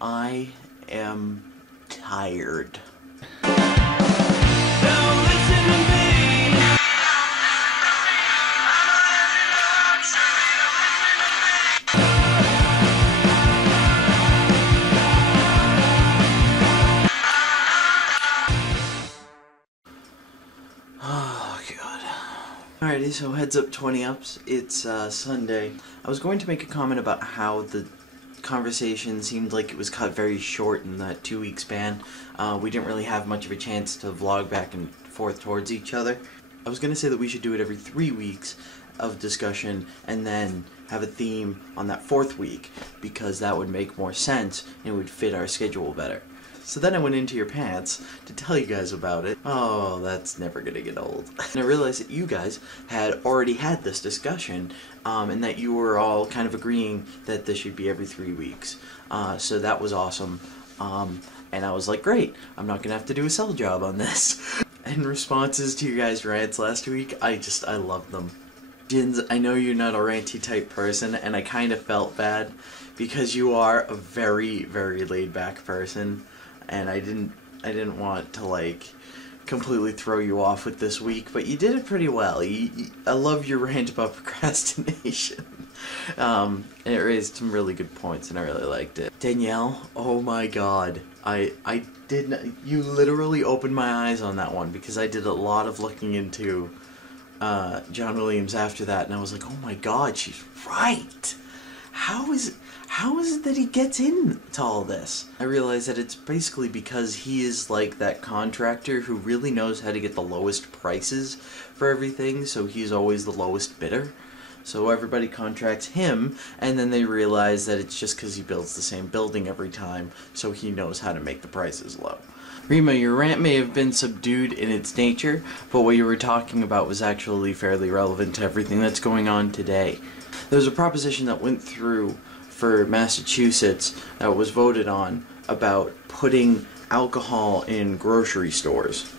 I am tired. Oh god. Alrighty, so heads up 20 ups. It's Sunday. I was going to make a comment about how the conversation seemed like it was cut very short in that 2-week span. We didn't really have much of a chance to vlog back and forth towards each other. I was going to say that we should do it every 3 weeks of discussion and then have a theme on that 4th week, because that would make more sense and it would fit our schedule better. So then I went into your pants to tell you guys about it. Oh, that's never gonna get old. And I realized that you guys had already had this discussion, and that you were all kind of agreeing that this should be every 3 weeks. So that was awesome. And I was like, great, I'm not gonna have to do a sell job on this. In responses to your guys' rants last week, I loved them. Jins, I know you're not a ranty type person, and I kind of felt bad because you are a very, very laid back person. And I didn't want to like completely throw you off with this week, but you did it pretty well. I love your rant about procrastination. It raised some really good points, and I really liked it. Danielle, oh my god, you literally opened my eyes on that one, because I did a lot of looking into John Williams after that, and I was like, oh my god, she's right. How is it that he gets into all this? I realize that it's basically because he is like that contractor who really knows how to get the lowest prices for everything, so he's always the lowest bidder. So everybody contracts him, and then they realize that it's just because he builds the same building every time, so he knows how to make the prices low. Rima, your rant may have been subdued in its nature, but what you were talking about was actually fairly relevant to everything that's going on today. There's a proposition that went through for Massachusetts that was voted on about putting alcohol in grocery stores.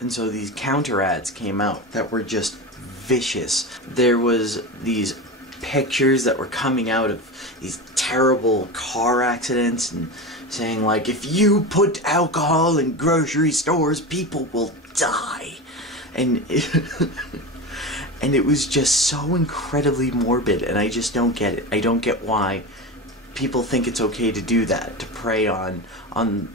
And so these counter ads came out that were just vicious. There was these pictures that were coming out of these terrible car accidents and saying like, if you put alcohol in grocery stores, people will die. And and it was just so incredibly morbid, and I just don't get it. I don't get why people think it's okay to do that, to prey on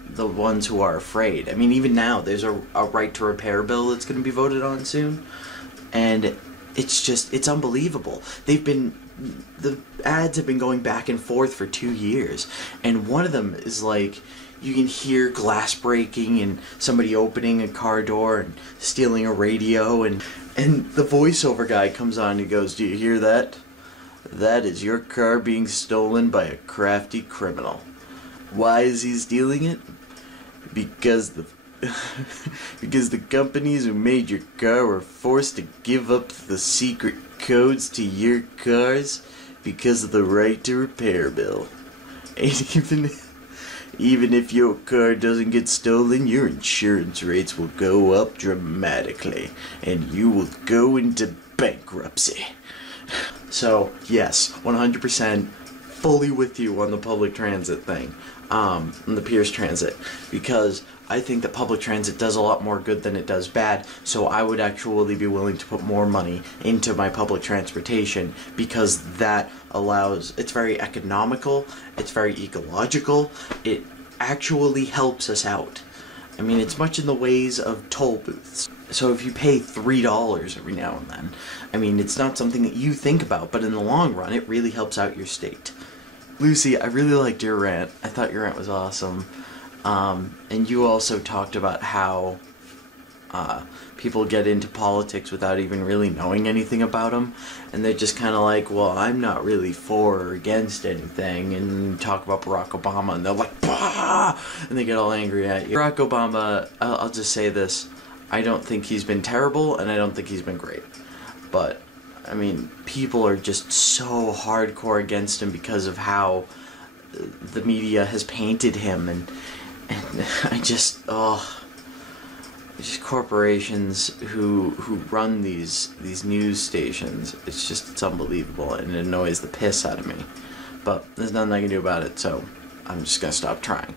the ones who are afraid. I mean, even now, there's a right to repair bill that's going to be voted on soon, and it's unbelievable. The ads have been going back and forth for 2 years, and one of them is like, you can hear glass breaking and somebody opening a car door and stealing a radio, and the voiceover guy comes on and he goes, do you hear that? That is your car being stolen by a crafty criminal. Why is he stealing it? Because the companies who made your car were forced to give up the secret codes to your cars because of the right to repair bill. And even if your car doesn't get stolen, your insurance rates will go up dramatically, and you will go into bankruptcy. So, yes, 100% fully with you on the public transit thing, on the Pierce Transit, because I think that public transit does a lot more good than it does bad, so I would actually be willing to put more money into my public transportation, because that allows, it's very economical, it's very ecological, it actually helps us out. I mean, it's much in the ways of toll booths. So if you pay $3 every now and then, I mean, it's not something that you think about, but in the long run, it really helps out your state. Lucy, I really liked your rant. I thought your rant was awesome. And you also talked about how people get into politics without even really knowing anything about them, and they're just kind of like, well, I'm not really for or against anything, and talk about Barack Obama, and they're like, bah! And they get all angry at you. Barack Obama, I'll just say this, I don't think he's been terrible, and I don't think he's been great, but, I mean, people are just so hardcore against him because of how the media has painted him, and I just, just corporations who run these news stations, it's unbelievable, and it annoys the piss out of me. But there's nothing I can do about it, so I'm just gonna stop trying.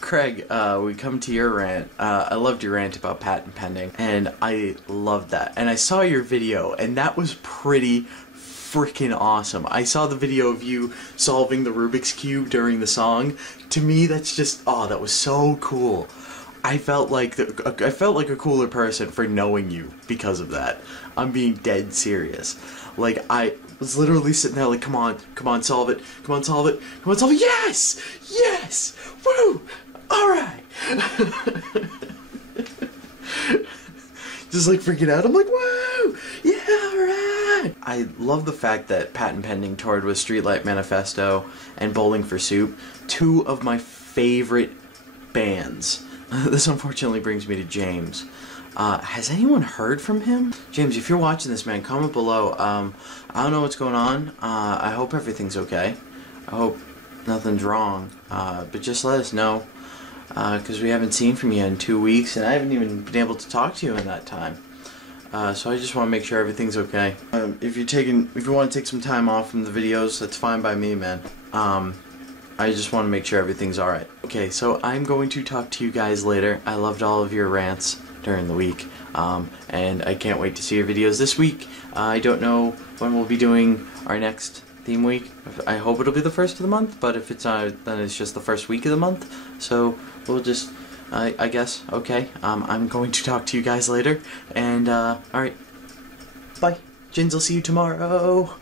Craig, we come to your rant. I loved your rant about patent pending, and I loved that. And I saw your video, and that was pretty freaking awesome. I saw the video of you solving the Rubik's Cube during the song. To me, that's just, oh, that was so cool. I felt like a cooler person for knowing you because of that. I'm being dead serious. Like, I was literally sitting there like, come on, solve it, come on, solve it, come on, solve it, yes! Yes! Woo! Alright! Just like freaking out, I'm like, woo! Yeah, alright! I love the fact that patent pending toured with Streetlight Manifesto and Bowling for Soup, two of my favorite bands. This unfortunately brings me to James. Has anyone heard from him? James, if you're watching this, man, comment below. I don't know what's going on. I hope everything's okay. I hope nothing's wrong. But just let us know. Because we haven't seen from you in 2 weeks, and I haven't even been able to talk to you in that time. So I just want to make sure everything's okay. If you want to take some time off from the videos, that's fine by me, man. I just want to make sure everything's alright. Okay, so I'm going to talk to you guys later. I loved all of your rants during the week, and I can't wait to see your videos this week. I don't know when we'll be doing our next theme week. I hope it'll be the first of the month, but if it's not, then it's just the first week of the month. So we'll just, I guess, okay. I'm going to talk to you guys later, and alright, bye. Jins, I'll see you tomorrow.